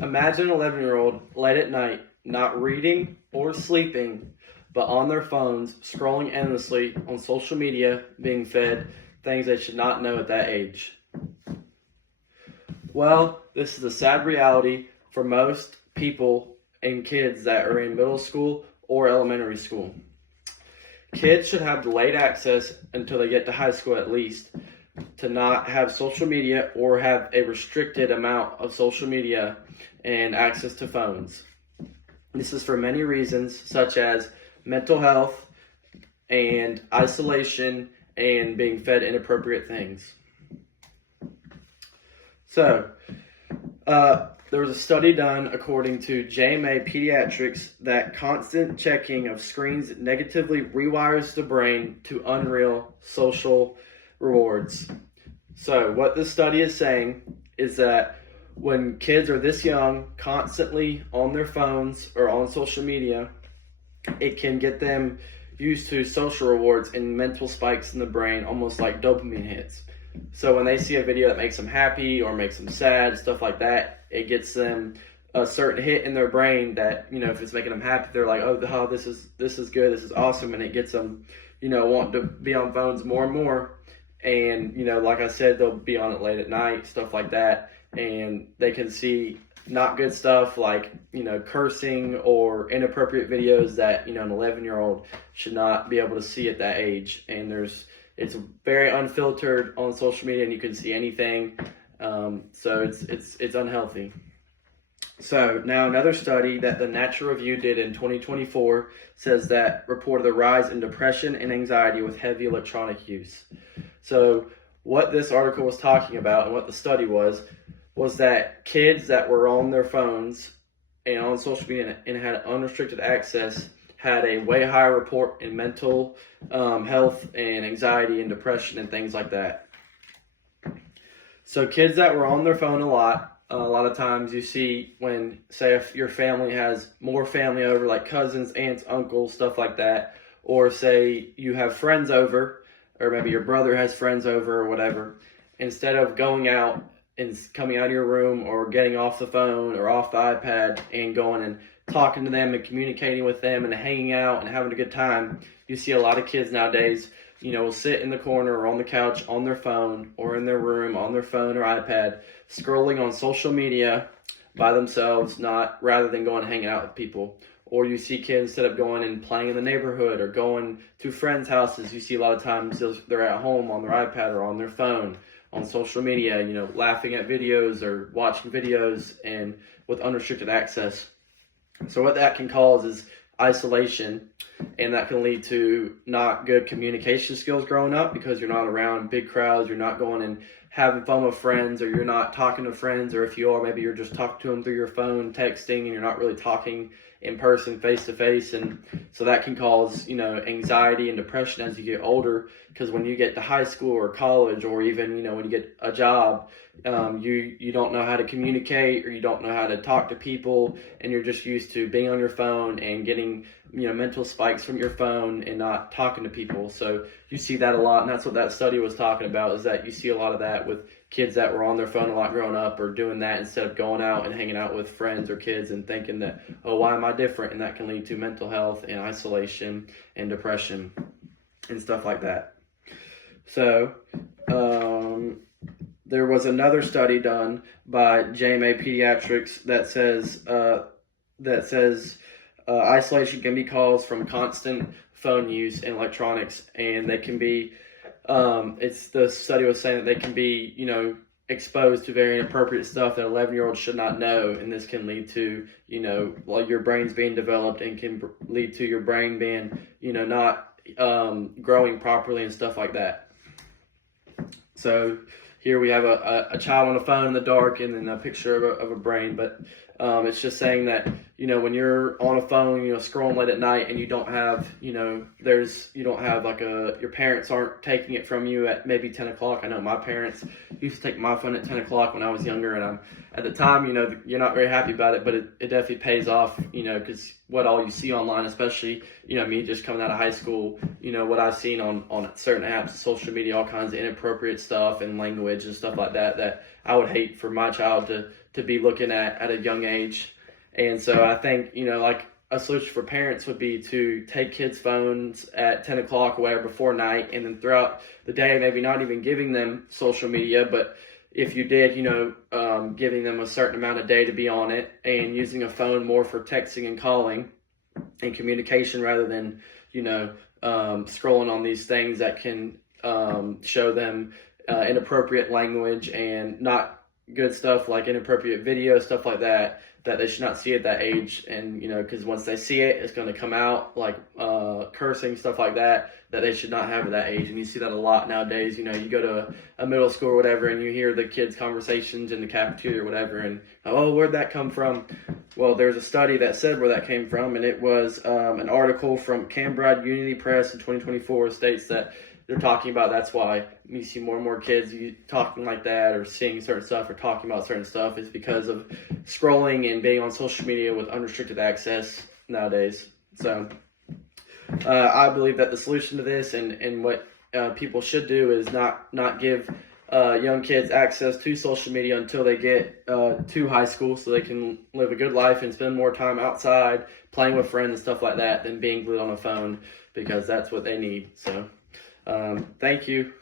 Imagine an 11-year-old late at night, not reading or sleeping, but on their phones, scrolling endlessly on social media, being fed things they should not know at that age. Well, this is a sad reality for most people and kids that are in middle school or elementary school. Kids should have delayed access until they get to high school at least to not have social media or have a restricted amount of social media and access to phones. This is for many reasons, such as mental health and isolation and being fed inappropriate things. So, there was a study done according to JMA Pediatrics that constant checking of screens negatively rewires the brain to unreal social rewards. So what this study is saying is that when kids are this young, constantly on their phones or on social media, it can get them used to social rewards and mental spikes in the brain, almost like dopamine hits. So when they see a video that makes them happy or makes them sad, stuff like that, it gets them a certain hit in their brain that, if it's making them happy, they're like, oh, this is good, this is awesome, and it gets them, wanting to be on phones more and more. And, like I said, they'll be on it late at night, stuff like that, and they can see not good stuff like, cursing or inappropriate videos that, an 11-year-old should not be able to see at that age. And it's very unfiltered on social media, and you can see anything. So it's unhealthy. So now another study that the Nature Review did in 2024 says that reported the rise in depression and anxiety with heavy electronic use. So what this article was talking about and what the study was that kids that were on their phones and on social media and had unrestricted access had a way higher report in mental health and anxiety and depression and things like that. So kids that were on their phone a lot of times you see when, say, if your family has more family over, like cousins, aunts, uncles, stuff like that, or say you have friends over, or maybe your brother has friends over or whatever, instead of going out and coming out of your room or getting off the phone or off the iPad and going and talking to them and communicating with them and hanging out and having a good time, you see a lot of kids nowadays, will sit in the corner or on the couch on their phone or in their room on their phone or iPad, scrolling on social media by themselves, rather than going and hanging out with people. Or you see kids, instead of going and playing in the neighborhood or going to friends' houses, you see a lot of times they're at home on their iPad or on their phone, on social media, laughing at videos or watching videos and with unrestricted access. So what that can cause is isolation, and that can lead to not good communication skills growing up because you're not around big crowds, you're not going and having fun with friends, or you're not talking to friends, or if you are, maybe you're just talking to them through your phone, texting, and you're not really talking in person, face to face. And so that can cause, anxiety and depression as you get older, because when you get to high school or college, or even, when you get a job, you don't know how to communicate, or you don't know how to talk to people, and you're just used to being on your phone and getting, mental spikes from your phone and not talking to people. So you see that a lot, and that's what that study was talking about, is that you see a lot of that with kids that were on their phone a lot growing up, or doing that instead of going out and hanging out with friends or kids and thinking that, oh, why am I different? And that can lead to mental health and isolation and depression and stuff like that. So there was another study done by JMA Pediatrics that says isolation can be caused from constant phone use and electronics, and they can be the study was saying that they can be, exposed to very inappropriate stuff that 11-year-olds should not know, and this can lead to, while your brain's being developed, and can lead to your brain being, not growing properly and stuff like that. So here we have a child on a phone in the dark, and then a picture of a brain, but it's just saying that, when you're on a phone, scrolling late at night, and you don't have, your parents aren't taking it from you at maybe 10 o'clock. I know my parents used to take my phone at 10 o'clock when I was younger, and at the time, you're not very happy about it, but it definitely pays off, because what all you see online, especially, me just coming out of high school, what I've seen on certain apps, social media, all kinds of inappropriate stuff and language and stuff like that I would hate for my child to be looking at a young age. And so I think, like a solution for parents would be to take kids' phones at 10 o'clock or whatever before night, and then throughout the day, maybe not even giving them social media, but if you did, giving them a certain amount of day to be on it, and using a phone more for texting and calling and communication rather than, scrolling on these things that can show them inappropriate language and not good stuff like inappropriate video, stuff like that they should not see at that age. And, because once they see it, it's going to come out like cursing, stuff like that they should not have at that age. And you see that a lot nowadays. You go to a middle school or whatever, and you hear the kids' conversations in the cafeteria or whatever, and, oh, where'd that come from? Well, there's a study that said where that came from, and it was an article from Cambridge Unity Press in 2024 states that they're talking about that's why you see more and more kids talking like that or seeing certain stuff or talking about certain stuff is because of scrolling and being on social media with unrestricted access nowadays. So I believe that the solution to this and what people should do is not give young kids access to social media until they get to high school, so they can live a good life and spend more time outside playing with friends and stuff like that than being glued on a phone, because that's what they need. So thank you.